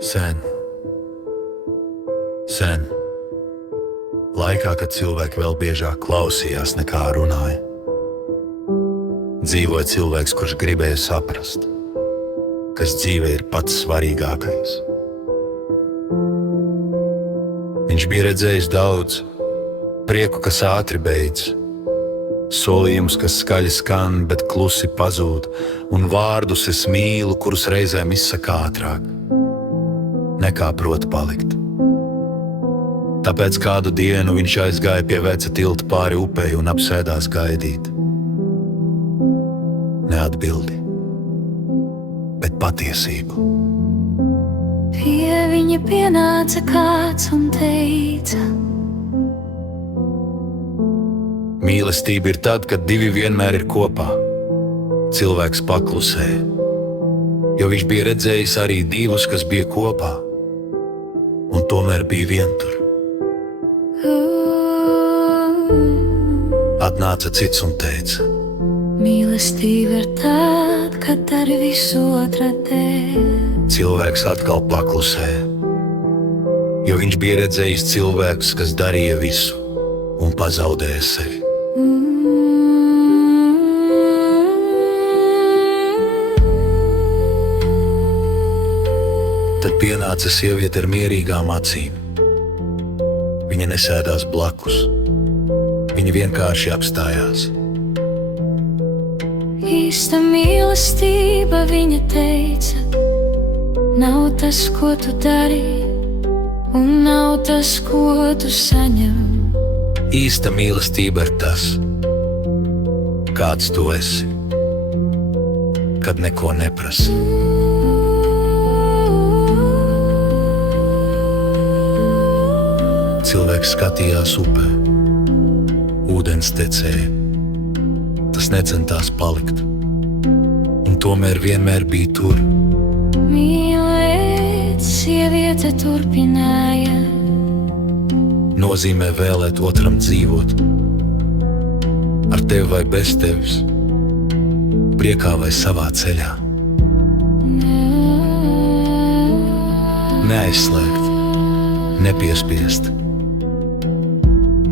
Sen. Laikā, kad cilvēki vēl biežāk klausījās nekā runāja. Dzīvoja cilvēks, kurš gribēja saprast, kas dzīvē ir pats svarīgākais. Viņš bija redzējis daudz, prieku, kas ātri beidz, solījumus, kas skaļi skan, bet klusi pazūd, un vārdus es mīlu, kurus reizēm izsaka ātrāk, nekā prot palikt. Tāpēc kādu dienu viņš aizgāja pie veca tilta pāri upei un apsēdās gaidīt. Ne atbildi, bet patiesību. Pie viņa pienāca kāds un teica: Mīlestība ir tad, kad divi vienmēr ir kopā. Cilvēks paklusēja, jo viņš bija redzējis arī divus, kas bija kopā, un tomēr bija vientur. Atnāca cits un teica: Mīlestība ir tad, kad dari visu otra dēļ. Cilvēks atkal paklusēja, jo viņš bija redzējis cilvēkus, kas darīja visu un pazaudēja sevi. Tad pienāca sieviete ar mierīgām acīm. Viņa nesēdās blakus, viņa vienkārši apstājās. Īsta mīlestība, viņa teica, nav tas, ko tu dari, un nav tas, ko tu saņem. Īsta mīlestība ir tas, kāds tu esi, kad neko neprasa. Cilvēks skatījās upē, ūdens tecēja. Tas necentās palikt, un tomēr vienmēr bija tur. Mīlēt, sieviete turpināja. Nozīmē vēlēt otram dzīvot, ar tevi vai bez tevis, priekā vai savā ceļā. Neaizslēgt, nepiespiest,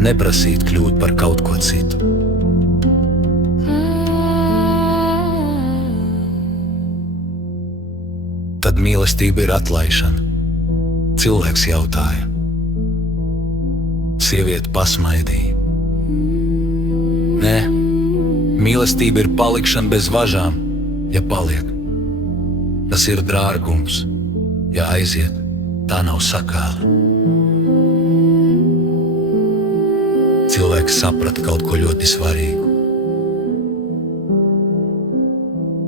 neprasīt kļūt par kaut ko citu. Tad mīlestība ir atlaišana. Cilvēks jautāja. Sieviete pasmaidīja. Nē, mīlestība ir palikšana bez važām, ja paliek. Tas ir dārgums, ja aiziet, tā nav sakāla. Cilvēks saprata kaut ko ļoti svarīgu.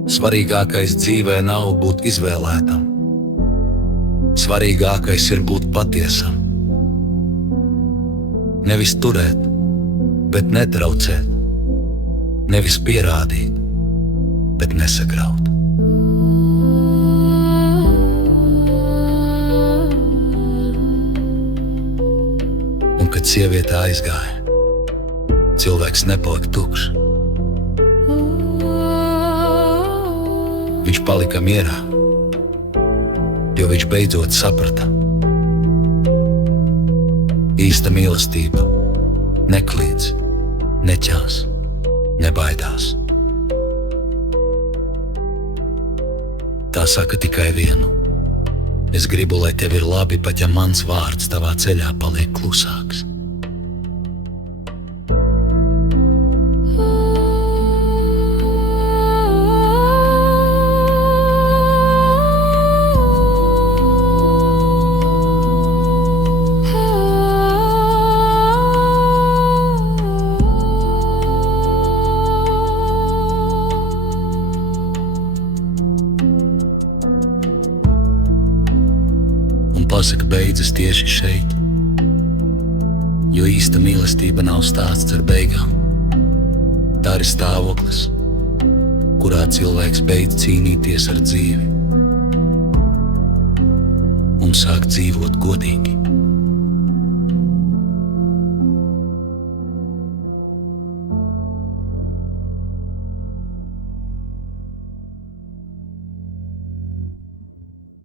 Svarīgākais dzīvē nav būt izvēlētam. Svarīgākais ir būt patiesam. Nevis turēt, bet netraucēt. Nevis pierādīt, bet nesagraut. Un kad sieviete aizgāja, cilvēks nepalika tukšs. Viņš palika mierā, jo viņš beidzot saprata. Īsta mīlestība nekliedz, neķās, nebaidās. Tā saka tikai vienu. Es gribu, lai tev ir labi, pat ja mans vārds tavā ceļā paliek klusāks. Pasaka beidzas tieši šeit, jo īsta mīlestība nav stāsts ar beigām. Tā ir stāvoklis, kurā cilvēks beidz cīnīties ar dzīvi un sāk dzīvot godīgi.